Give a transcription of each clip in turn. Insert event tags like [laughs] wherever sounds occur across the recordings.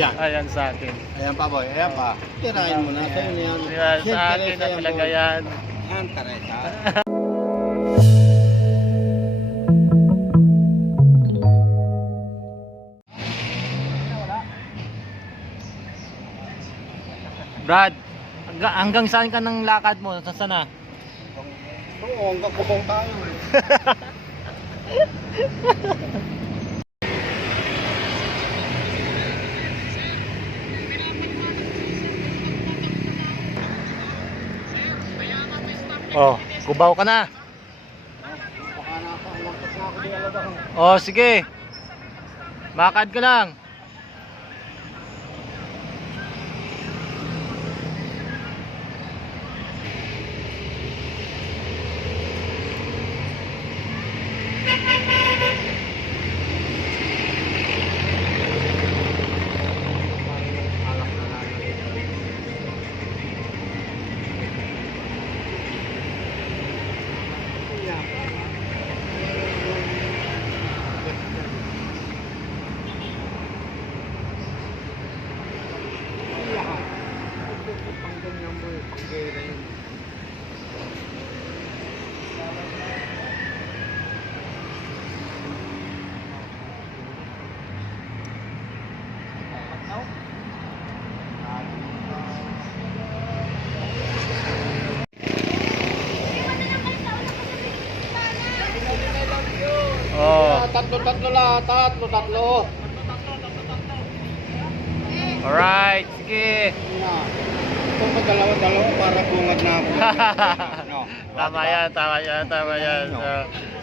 Yan. Ayan sa akin. Ayan pa boy, ayan pa. Tirahin mo na, sa'yo na yan. Yan, Yan, sa Teresa, na yan, talaga boy. yan. Yan, Teresa. Brad, hanggang, hanggang saan ka ng lakad mo? Saan sana? Oo, hanggang kubong tayo. eh. Oh, kubaw ka na. Oh, sige. Makad ka lang. Alak na lang. Oh, Tatlo, tatlo lang, tatlo, tatlo. alright. Sige. Na. Kung pa dalawa, dalawa, para bungad na ako. [laughs] No. Tama yan, tama yan, tama yan.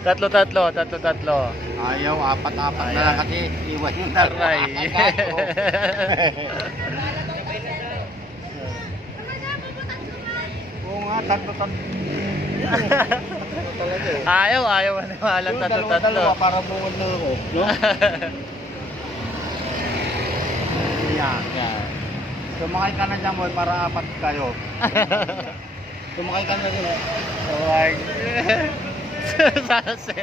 Tatlo, tatlo, tatlo, tatlo. Ayaw, apat-apat na Ayan. lang kasi iwan yung dalawa. Aray. [laughs] Tatlo. Oo nga, tatlo, tatlo. [laughs] Ayaw, ayaw maniwala. Yung dalawa-dalawa, para bungad na ako. No? [laughs] Yan. Yan. Sumakay ka na dyan, boy, para apat kayo. [laughs] Sumakay ka na dyan. eh. Wag. [laughs] Sase.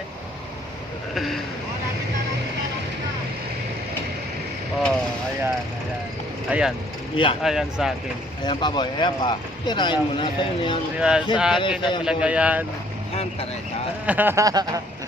Oh, ayan, ayan. Ayan. Yan. Ayan sa akin. Ayan pa, boy. Ayan pa. Tirahin mo na. Sa'yo na yan. Yan, Yan, sa Teresa, na talaga yan. Yan, [laughs] Teresa.